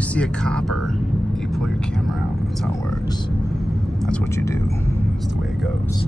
you see a copper, you pull your camera out. That's how it works. That's what you do. That's the way it goes.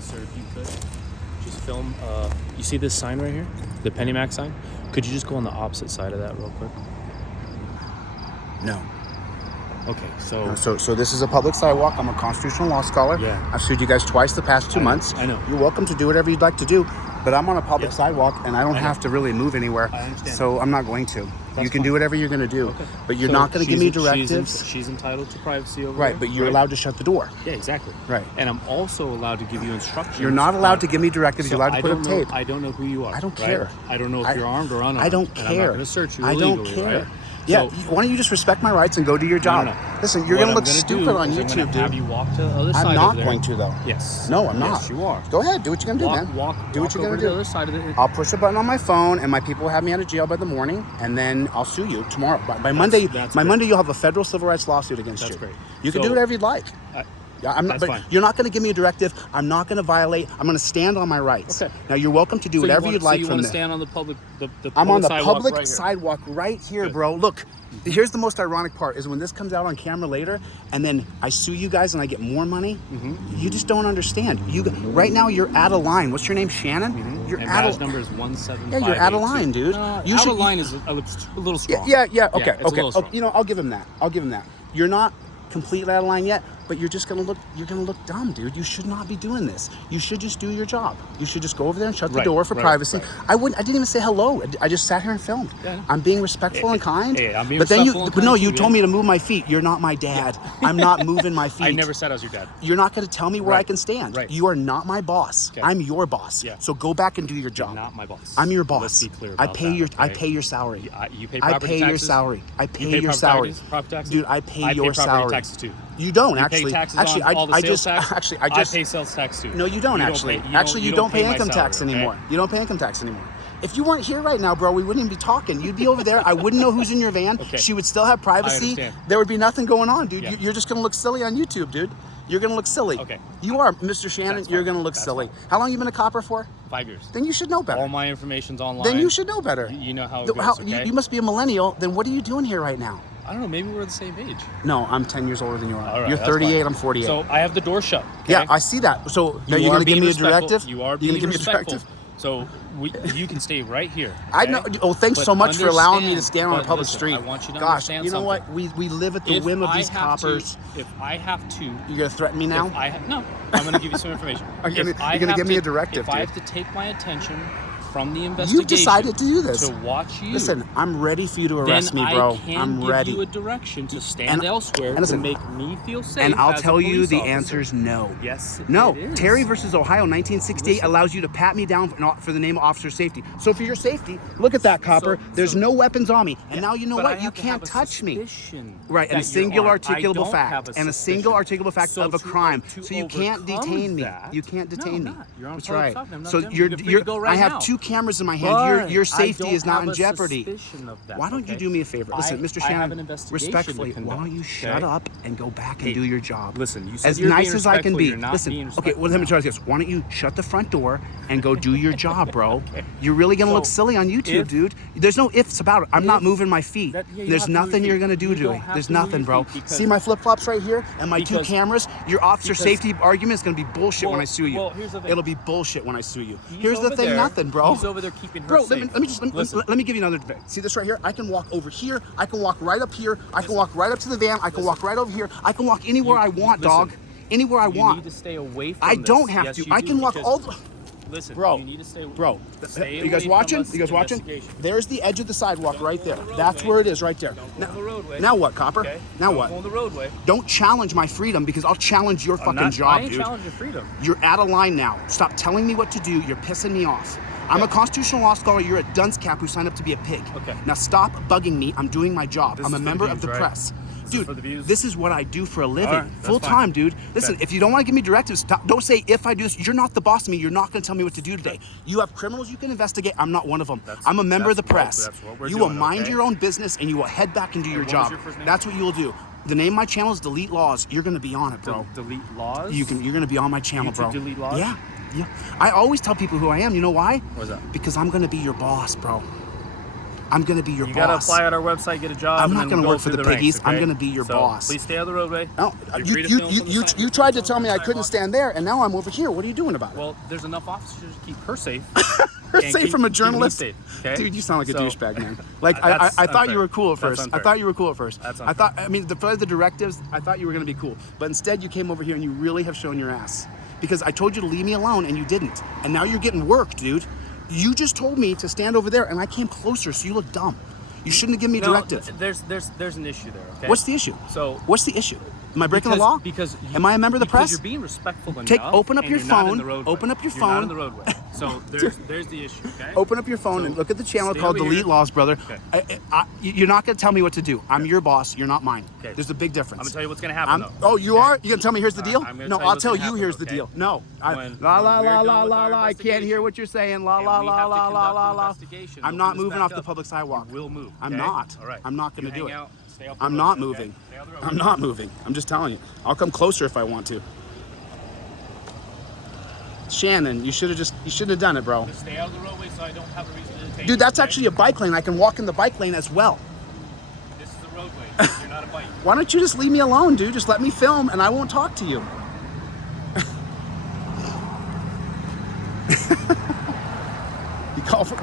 Sir, if you could just film, you see this sign right here, the PennyMac sign? Could you just go on the opposite side of that real quick? No. Okay, so... No, so this is a public sidewalk. I'm a constitutional law scholar. Yeah. I've sued you guys twice the past 2 months. I know. You're welcome to do whatever you'd like to do, but I'm on a public sidewalk and I don't have to really move anywhere. I understand. So I'm not going to. That's you can fine. do whatever you're going to do, Okay. but you're So not going to give me she's- directives. She's entitled to privacy over Right, there, but you're allowed to shut the door. Yeah, exactly. Right. And I'm also allowed to give you instructions. You're not allowed to give me directives. So You're allowed to I put up don't know- tape. I don't know who you are. I don't right? care. I don't know if you're armed or unarmed. I don't and care. I'm not going to search you I illegally, don't care. right? Yeah, So, why don't you just respect my rights and go do your job? No. Listen, you're What going to I'm look gonna stupid do on is I'm YouTube, gonna have dude. you walk to the other side I'm over not there. going to, though. Yes. No, I'm not. Yes, you are. Go ahead. Do what you're going to do, man. Do what you're going over to to the do. other side of it. I'll push a button on my phone, and my people will have me out of jail by the morning, and then I'll sue you tomorrow. By Monday, that's by great. Monday, you'll have a federal civil rights lawsuit against That's you. great. You can So- do whatever you'd like. Yeah, I'm not, That's but fine. you're not going to give me a directive. I'm not going to violate. I'm going to stand on my rights. Okay. Now, you're welcome to do whatever you'd like you from want to there. stand on the public, the I'm on the sidewalk public right here. sidewalk right here, Good. bro. Look, here's the most ironic part is when this comes out on camera later, and then I sue you guys and I get more money. You just don't understand. Right now you're out of line. What's your name, Shannon? You're And out badge of number is 17582. Yeah, you're out of line, dude. You out of line is a little strong. Yeah. Okay. it's a little strong. I'll give him that. You're not completely out of line yet, but you're gonna look dumb, dude. You should not be doing this. You should just do your job. You should just go over there and shut the door for privacy. I didn't even say hello. I just sat here and filmed. Yeah. I'm being respectful and kind. Hey, I'm being but then you told me me to move my feet. You're not my dad. I'm not moving my feet. I never said I was your dad. You're not gonna tell me where I can stand. You are not my boss. I'm your boss. So go back and do your job. You're not my boss. I'm your boss. Let's be clear about I pay your salary. You pay property taxes? your salary. I pay your salary. Property taxes? Dude, I pay your salary. I pay property taxes too. You don't You actually. pay taxes actually, on all the I sales just tax? actually I pay sales tax too. No, you don't actually. You don't pay income tax anymore. You don't pay income tax anymore. If you weren't here right now, bro, we wouldn't even be talking. You'd be over there. I wouldn't know who's in your van. She would still have privacy. There would be nothing going on, dude. You're just gonna look silly on YouTube, dude. You're gonna look silly. You are, Mr. Shannon. You're gonna look silly. How long you been a copper for? 5 years. Then you should know better. All my information's online. Then you should know better. You know how it goes, okay? You must be a millennial. Then what are you doing here right now? I don't know. Maybe we're the same age. No, I'm 10 years older than you are. All right, You're 38. I'm 48. So I have the door shut. Okay? Yeah, I see that. So now you're gonna give me a directive? You are being respectful. So you can stay right here. Okay? I know. Oh, thanks so much for allowing me to stand on a public street. I want you to Gosh, understand you know something. what? We live at the whim of these coppers. If I have to, you're gonna threaten me now? No, I'm gonna give you some information. You're gonna give me a directive, If I have to take my attention from the investigation, you decided to do this. To watch you. Listen, I'm ready for you to arrest me, bro. I'm ready. Give you a direction to stand elsewhere to make me feel safe. And I'll tell you, the answer is no. Yes, no. It is. Terry versus Ohio, 1968 allows you to pat me down for the name of officer safety. So for your safety, look at that, copper. There's no weapons on me, and now you know what? You can't touch me. Right, and a single articulable fact, and a single articulable fact of a crime. So you can't detain me. You can't detain me. That's right. So I have two cameras in my hand. Your safety is not in jeopardy. Why don't you do me a favor? Listen, Mr. Shannon, respectfully, why don't you shut up and go back and do your job? Listen, you said as nice as I can be. Listen, okay, well, let me try this. Why don't you shut the front door and go do your job, bro? You're really gonna look silly on YouTube, dude. There's no ifs about it. I'm not moving my feet. There's nothing you're gonna do to it. There's nothing, bro. See my flip-flops right here and my two cameras? Your officer safety argument is gonna be bullshit when I sue you. It'll be bullshit when I sue you. Here's the thing, nothing, bro. He's over there keeping her Bro, safe. let me give you another debate. See this right here? I can walk over here. I can walk right up here. I can walk right up to the van. I can walk right over here. I can walk anywhere I want, dog. Anywhere I want. You need to stay away from I don't have to. I can walk all the... Listen, bro, you need to stay you guys watching? You guys watching? There's the edge of the sidewalk right there. That's where it is right there. Now what, copper? Now what? On the roadway. Don't challenge my freedom because I'll challenge your fucking job, I ain't dude. challenging freedom. You're out of line now. Stop telling me what to do. You're pissing me off. I'm a constitutional law scholar. You're a dunce cap who signed up to be a pig. Now stop bugging me. I'm doing my job. I'm a member of the press. Dude, this is what I do for a living. Full time, dude. Listen, if you don't want to give me directives, don't say if I do this. You're not the boss of me. You're not going to tell me what to do today. You have criminals you can investigate. I'm not one of them. I'm a member of the press. You will mind your own business and you will head back and do your job. That's what you will do. The name of my channel is DeLETELAWZ. You're going to be on it, bro. DeLETELAWZ? You're going to be on my channel, bro. DeLETELAWZ? Yeah. Yeah. I always tell people who I am. You know why? What's that? Because I'm going to be your boss, bro. I'm going to be your boss. You got to apply at our website, get a job. I'm not going to work for the piggies. I'm going to be your boss. Please stay on the roadway. No, you tried to tell me I couldn't stand there, and now I'm over here. What are you doing about it? Well, there's enough officers to keep her safe. Her safe from a journalist? Safe, okay? Dude, you sound like a douchebag, man. Like, I thought you were cool at first. I thought you were cool at first. I mean, for the directives, I thought you were going to be cool. But instead, you came over here and you really have shown your ass. Because I told you to leave me alone, and you didn't. And now you're getting worked, dude. You just told me to stand over there, and I came closer, so you look dumb. You shouldn't have given me a directive. There's an issue there, okay? What's the issue? So what's the issue? Am I breaking the law? Am I a member of the press? Because you're being respectful enough. Open up your phone. Open up your phone. You're not in the roadway. So there's the issue, okay? Open up your phone and look at the channel called DeLETELAWZ, brother. You're not going to tell me what to do. I'm your boss. You're not mine. There's a big difference. I'm going to tell you what's going to happen, though. Oh, you are? You're going to tell me here's the deal? No, I'll tell you here's the deal. No. I can't hear what you're saying. I'm not moving off the public sidewalk. We'll move. I'm not. All right. I'm not going to do it. I'm not moving. I'm not moving. I'm just telling you. I'll come closer if I want to. Shannon, you shouldn't have done it, bro. Just stay out of the roadway so I don't have a reason to detain you. Dude, that's actually a bike lane. I can walk in the bike lane as well. This is a roadway. You're not a bike. Why don't you just leave me alone, dude? Just let me film and I won't talk to you.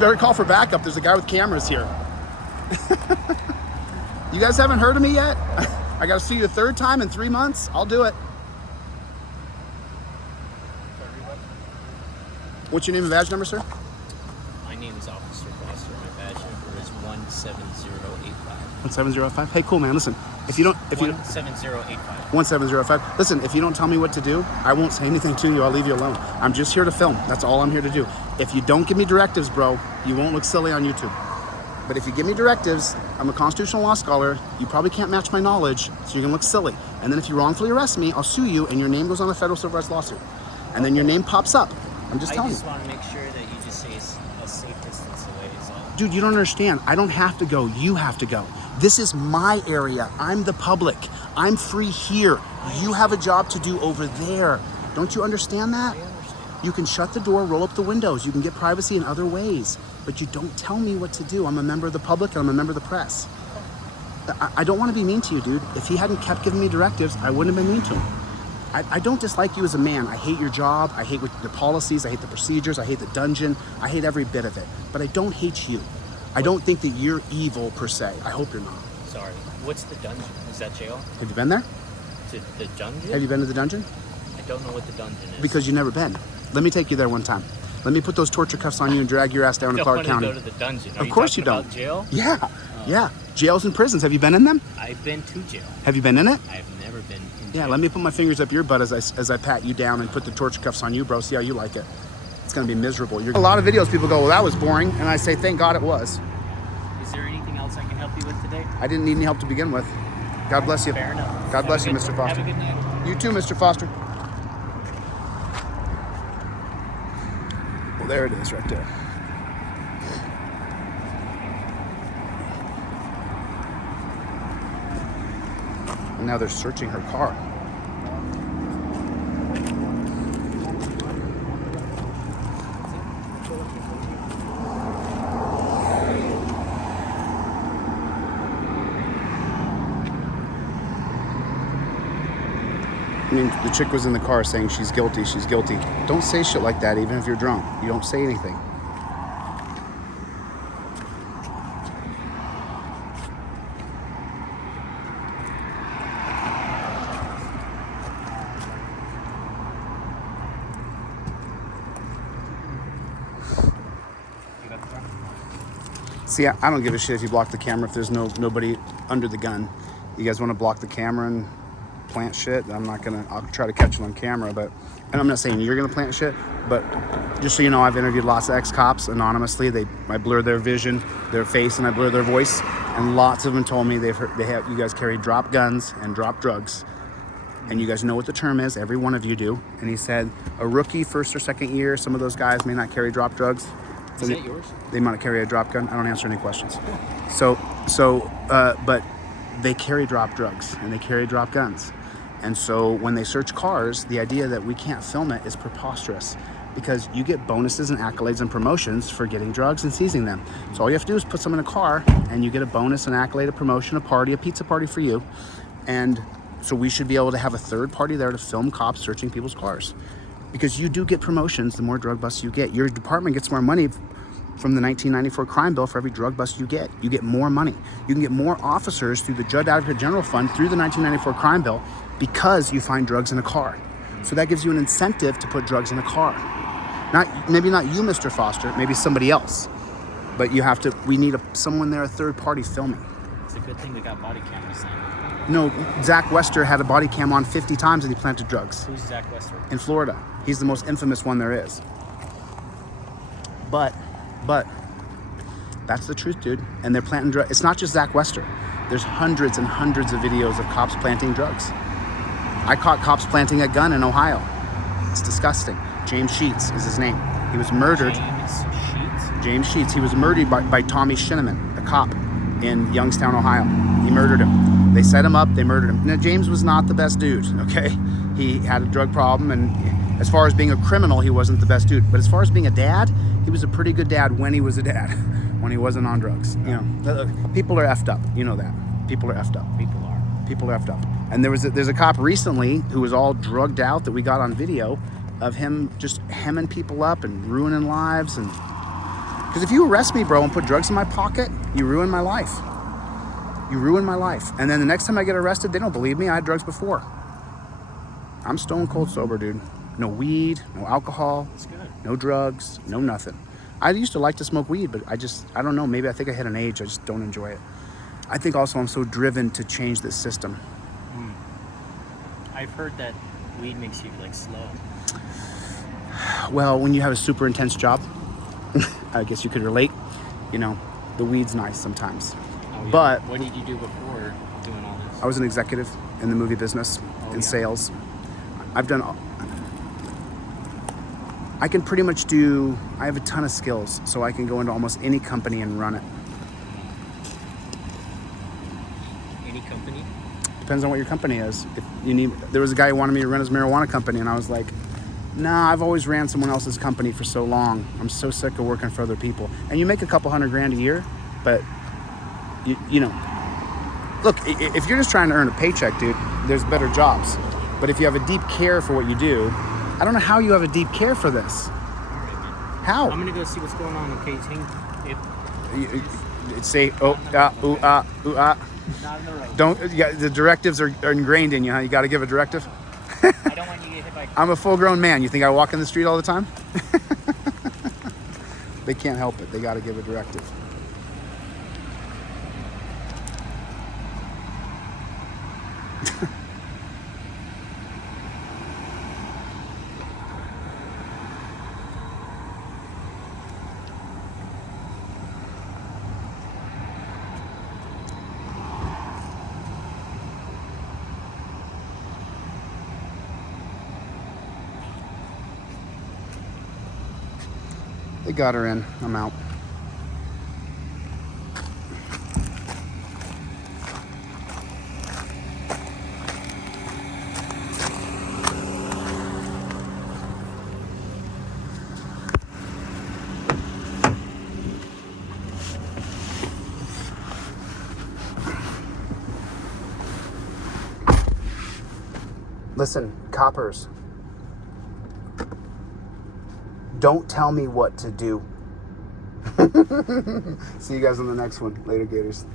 Better call for backup. There's a guy with cameras here. You guys haven't heard of me yet? I gotta see you a third time in 3 months. I'll do it. What's your name and badge number, sir? My name is Officer Foster. My badge number is 17085. 17085. Hey, cool, man. Listen, if you don't, 17085. 1705. Listen, if you don't tell me what to do, I won't say anything to you. I'll leave you alone. I'm just here to film. That's all I'm here to do. If you don't give me directives, bro, you won't look silly on YouTube. But if you give me directives, I'm a constitutional law scholar. You probably can't match my knowledge, so you're gonna look silly. And then if you wrongfully arrest me, I'll sue you, and your name goes on a federal civil rights lawsuit. And then your name pops up. I'm just telling you. I just want to make sure that you just say a safe distance away is all. Dude, you don't understand. I don't have to go. You have to go. This is my area. I'm the public. I'm free here. You have a job to do over there. Don't you understand that? I understand. You can shut the door, roll up the windows. You can get privacy in other ways. But you don't tell me what to do. I'm a member of the public and I'm a member of the press. I don't want to be mean to you, dude. If he hadn't kept giving me directives, I wouldn't have been mean to him. I don't dislike you as a man. I hate your job. I hate the policies. I hate the procedures. I hate the dungeon. I hate every bit of it. But I don't hate you. I don't think that you're evil per se. I hope you're not. Sorry. What's the dungeon? Is that jail? Have you been there? The dungeon? Have you been to the dungeon? I don't know what the dungeon is. Because you've never been. Let me take you there one time. Let me put those torture cuffs on you and drag your ass down to Clark County. I don't want to go to the dungeon. Of course you don't. About jail? Yeah. Yeah. Jails and prisons. Have you been in them? I've been to jail. Have you been in it? I've never been in jail. Yeah, let me put my fingers up your butt as I pat you down and put the torture cuffs on you, bro. See how you like it. It's gonna be miserable. A lot of videos people go, well, that was boring. And I say, thank God it was. Is there anything else I can help you with today? I didn't need any help to begin with. God bless you. Fair enough. God bless you, Mr. Foster. Have a good night. You too, Mr. Foster. Well, there it is right there. And now they're searching her car. I mean, the chick was in the car saying she's guilty, she's guilty. Don't say shit like that even if you're drunk. You don't say anything. See, I don't give a shit if you block the camera if there's nobody under the gun. You guys want to block the camera and plant shit? I'll try to catch it on camera, and I'm not saying you're gonna plant shit, but just so you know, I've interviewed lots of ex-cops anonymously. I blur their vision, their face, and I blur their voice, and lots of them told me you guys carry drop guns and drop drugs, and you guys know what the term is, every one of you do. And he said a rookie first or second year, some of those guys may not carry drop drugs. Is that yours? They might carry a drop gun. I don't answer any questions. But they carry drop drugs and they carry drop guns. And so when they search cars, the idea that we can't film it is preposterous, because you get bonuses and accolades and promotions for getting drugs and seizing them. So all you have to do is put someone in a car and you get a bonus, an accolade, a promotion, a party, a pizza party for you. And so we should be able to have a third party there to film cops searching people's cars, because you do get promotions the more drug busts you get. Your department gets more money from the 1994 crime bill for every drug bust you get. You get more money. You can get more officers through the Judd Advocate General Fund through the 1994 crime bill because you find drugs in a car. So that gives you an incentive to put drugs in a car. Maybe not you, Mr. Foster, maybe somebody else. But we need someone there, a third party filming. It's a good thing we got body cameras now. No, Zach Wester had a body cam on 50 times and he planted drugs. Who's Zach Wester? In Florida. He's the most infamous one there is. But that's the truth, dude. And they're planting drugs. It's not just Zach Wester. There's hundreds and hundreds of videos of cops planting drugs. I caught cops planting a gun in Ohio. It's disgusting. James Sheets is his name. He was murdered. James Sheets. He was murdered by Tommy Shannon, a cop in Youngstown, Ohio. He murdered him. They set him up. They murdered him. Now, James was not the best dude, okay? He had a drug problem, and as far as being a criminal, he wasn't the best dude. But as far as being a dad, he was a pretty good dad when he was a dad, when he wasn't on drugs. You know, people are effed up. You know that. People are effed up. People are effed up. And there's a cop recently who was all drugged out that we got on video of him just hemming people up and ruining lives. And because if you arrest me, bro, and put drugs in my pocket, you ruin my life. You ruin my life. And then the next time I get arrested, they don't believe me. I had drugs before. I'm stone cold sober, dude. No weed, no alcohol. That's good. no drugs, no nothing. I used to like to smoke weed, but I don't know, maybe I think I hit an age, I just don't enjoy it. I think also I'm so driven to change this system. I've heard that weed makes you like slow. Well, when you have a super intense job, I guess you could relate, you know, the weed's nice sometimes. Oh, yeah. But what did you do before doing all this? I was an executive in the movie business, in sales. I can pretty much I have a ton of skills, so I can go into almost any company and run it. Any company? Depends on what your company is. There was a guy who wanted me to run his marijuana company, and I was like, nah, I've always ran someone else's company for so long. I'm so sick of working for other people. And you make a couple $100,000 a year, but you know, look, if you're just trying to earn a paycheck, dude, there's better jobs. But if you have a deep care for what you do, I don't know how you have a deep care for this. All right, man. How? I'm gonna go see what's going on. Okay, Say, oh, ooh, ah, ooh, ah. not in the road. Don't. Yeah, the directives are ingrained in you. Huh? You got to give a directive. I don't want you to get hit by. I'm a full-grown man. You think I walk in the street all the time? They can't help it. They got to give a directive. They got her in. I'm out. Listen, coppers. Don't tell me what to do. See you guys on the next one. Later, Gators.